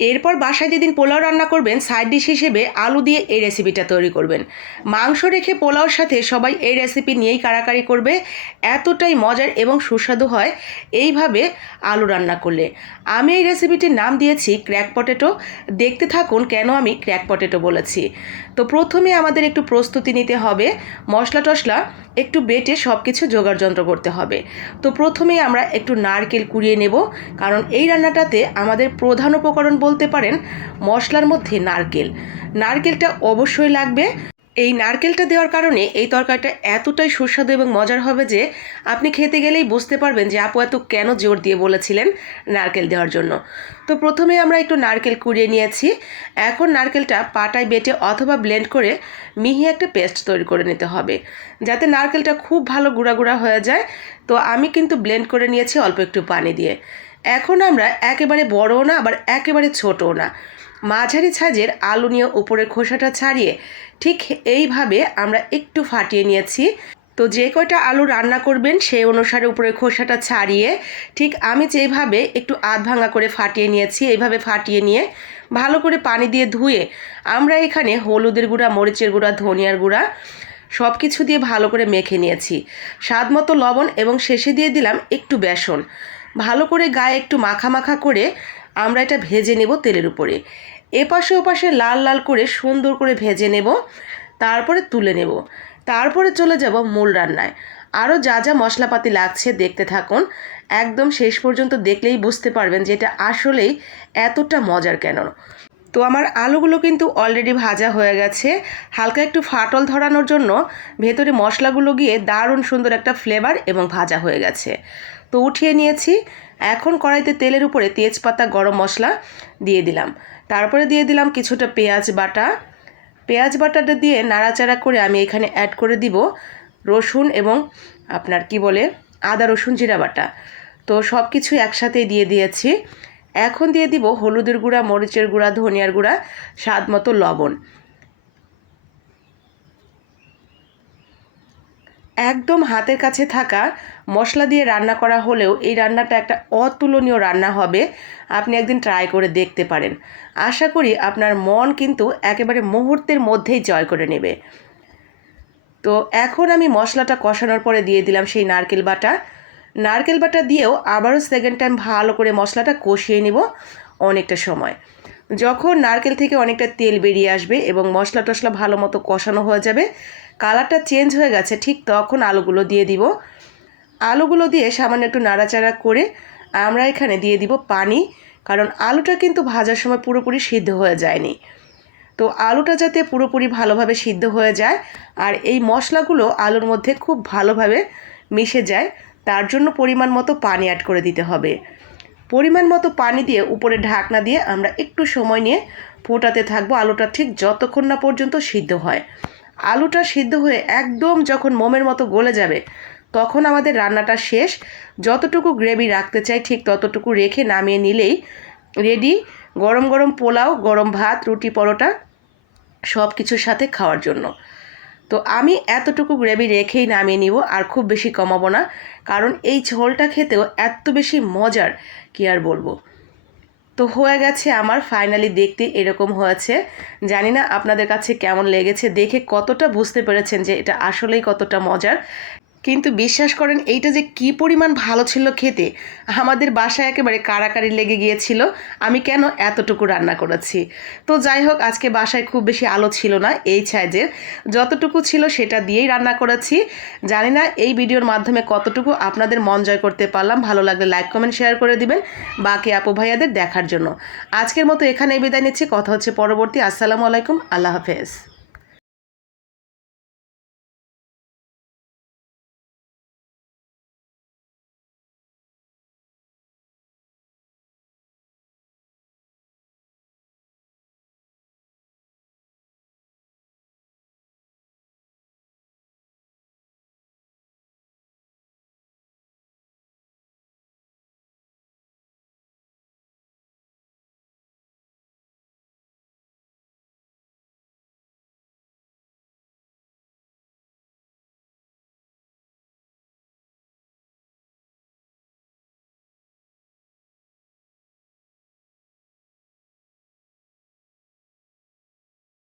এরপর বাসায় যেদিন পোলাও রান্না করবেন সাইড ডিশ হিসেবে আলু দিয়ে এই রেসিপিটা তৈরি করবেন। মাংস রেখে পোলাওর সাথে সবাই এই রেসিপি নিয়েই কারাকারি করবে। এতটাই মজার এবং সুস্বাদু হয় এইভাবে আলু রান্না করলে। আমি এই রেসিপিটির নাম দিয়েছি ক্র্যাক পটেটো দেখতে থাকুন কেন আমি ক্র্যাক পটেটো বলেছি। তো প্রথমে আমাদের একটু প্রস্তুতি নিতে হবে। মশলা টশলা একটু বেটে সব কিছু জোগাড় যন্ত্র করতে হবে। তো প্রথমেই আমরা একটু নারকেল কুড়িয়ে নেব, কারণ এই রান্নাটাতে আমাদের প্রধান উপকরণ বলতে পারেন মশলার মধ্যে নারকেল। নারকেলটা অবশ্যই লাগবে। এই নারকেলটা দেওয়ার কারণে এই তরকারিটা এতটাই সুস্বাদু এবং মজার হবে যে আপনি খেতে গেলেই বুঝতে পারবেন যে আপু এত কেন জোর দিয়ে বলেছিলেন নারকেল দেওয়ার জন্য। তো প্রথমে আমরা একটু নারকেল কুড়িয়ে নিয়েছি। এখন নারকেলটা পাটায় বেটে অথবা ব্লেন্ড করে মিহি একটা পেস্ট তৈরি করে নিতে হবে। যাতে নারকেলটা খুব ভালো গুঁড়া গুঁড়া হয়ে যায়। তো আমি কিন্তু ব্লেন্ড করে নিয়েছি অল্প একটু পানি দিয়ে। এখন আমরা একেবারে বড়ও না, আবার একেবারে ছোটও না। মাঝারি সাইজের আলু নিয়ে উপরের খোসাটা ছাড়িয়ে ঠিক এইভাবে আমরা একটু ফাটিয়ে নিয়েছি। তো যে কয়টা আলু রান্না করবেন সেই অনুসারে উপরে খোসাটা ছাড়িয়ে ঠিক আমি যেভাবে একটু আধ ভাঙা করে ফাটিয়ে নিয়েছি, এইভাবে ফাটিয়ে নিয়ে ভালো করে পানি দিয়ে ধুয়ে আমরা এখানে হলুদের গুঁড়া, মরিচের গুঁড়া, ধনিয়ার গুঁড়া সব কিছু দিয়ে ভালো করে মেখে নিয়েছি। স্বাদ মতো লবণ এবং শেষে দিয়ে দিলাম একটু বেসন। ভালো করে গায়ে একটু মাখা মাখা করে আমরা এটা ভেজে নেব তেলের উপরে। এপাশে ওপাশে লাল লাল করে সুন্দর করে ভেজে নেব, তারপরে তুলে নেব। তারপরে চলে যাব মূল রান্নায়। আরও যা যা মশলাপাতি লাগছে দেখতে থাকুন। একদম শেষ পর্যন্ত দেখলেই বুঝতে পারবেন যে এটা আসলেই এতটা মজার কেন। তো আমার আলুগুলো কিন্তু অলরেডি ভাজা হয়ে গেছে। হালকা একটু ফাটল ধরানোর জন্য ভেতরে মশলাগুলো গিয়ে দারুণ সুন্দর একটা ফ্লেভার এবং ভাজা হয়ে গেছে। তো উঠিয়ে নিয়েছি। এখন কড়াইতে তেলের উপরে তেজপাতা, গরম মশলা দিয়ে দিলাম। তারপরে দিয়ে দিলাম কিছুটা পেঁয়াজ বাটা। পেঁয়াজ বাটাটা দিয়ে নাড়াচাড়া করে আমি এখানে অ্যাড করে দিব রসুন এবং আপনার কি বলে আদা, রসুন, জিরা বাটা। তো সব কিছু একসাথেই দিয়ে দিয়েছি। এখন দিয়ে দিব হলুদের গুঁড়া, মরিচের গুঁড়া, ধনিয়ার গুঁড়া, স্বাদ মতো লবণ। একদম হাতের কাছে থাকা মশলা দিয়ে রান্না করা হলেও এই রান্নাটা একটা অতুলনীয় রান্না হবে। আপনি একদিন ট্রাই করে দেখতে পারেন। আশা করি আপনার মন কিন্তু একেবারে মুহূর্তের মধ্যেই জয় করে নেবে। তো এখন আমি মশলাটা কষানোর পরে দিয়ে দিলাম সেই নারকেল বাটা। নারকেল বাটা দিয়েও আবারও সেকেন্ড টাইম ভালো করে মশলাটা কষিয়ে নিব অনেকটা সময়। যখন নারকেল থেকে অনেকটা তেল বেরিয়ে আসবে এবং মশলা টশলা ভালো মতো কষানো হয়ে যাবে কালারটা চেঞ্জ হয়ে গেছে, ঠিক তখন আলুগুলো দিয়ে দিব। আলুগুলো দিয়ে সামান্য একটু নাড়াচাড়া করে আমরা এখানে দিয়ে দিব পানি, কারণ আলুটা কিন্তু ভাজার সময় পুরোপুরি সিদ্ধ হয়ে যায়নি। তো আলুটা যাতে পুরোপুরি ভালোভাবে সিদ্ধ হয়ে যায়, আর এই মশলাগুলো আলুর মধ্যে খুব ভালোভাবে মিশে যায় তার জন্য পরিমাণ মতো পানি অ্যাড করে দিতে হবে। পরিমাণ মতো পানি দিয়ে উপরে ঢাকনা দিয়ে আমরা একটু সময় নিয়ে ফোটাতে থাকব। আলুটা ঠিক যতক্ষণ না পর্যন্ত সিদ্ধ হয়। আলুটা সিদ্ধ হয়ে একদম যখন মোমের মতো গলে যাবে, তখন আমাদের রান্নাটা শেষ। যতটুকু গ্রেভি রাখতে চাই ঠিক ততটুকু রেখে নামিয়ে নিলেই রেডি গরম গরম পোলাও, গরম ভাত, রুটি, পরোটা সব কিছুর সাথে খাওয়ার জন্য। তো আমি এতটুকু গ্রেভি রেখেই নামিয়ে নিব আর খুব বেশি কমাবো না, কারণ এই ঝোলটা খেতেও এত বেশি মজার কি আর বলব। তো হয়ে গেছে আমার ফাইনালি দেখতে এরকম হয়েছে। জানি না আপনাদের কাছে কেমন লেগেছে, দেখে কতটা বুঝতে পেরেছেন যে এটা আসলেই কতটা মজার। কিন্তু বিশ্বাস করেন, এইটা যে কি পরিমাণ ভালো ছিল খেতে, আমাদের বাসায় একেবারে কারাকারি লেগে গিয়েছিল, আমি কেন এতটুকু রান্না করেছি? তো যাই হোক, আজকে বাসায় খুব বেশি আলো ছিল না, এই সাইজের যতটুকু ছিল সেটা দিয়েই রান্না করেছি। জানি না এই ভিডিওর মাধ্যমে কতটুকু আপনাদের মন জয় করতে পারলাম, ভালো লাগলে লাইক, কমেন্ট, শেয়ার করে দিবেন বাকি আপু ভাইয়াদের দেখার জন্য। আজকের মতো এখানেই বিদায় নিচ্ছি, কথা হচ্ছে পরবর্তী। আসসালামু আলাইকুম, আল্লাহ হাফেজ।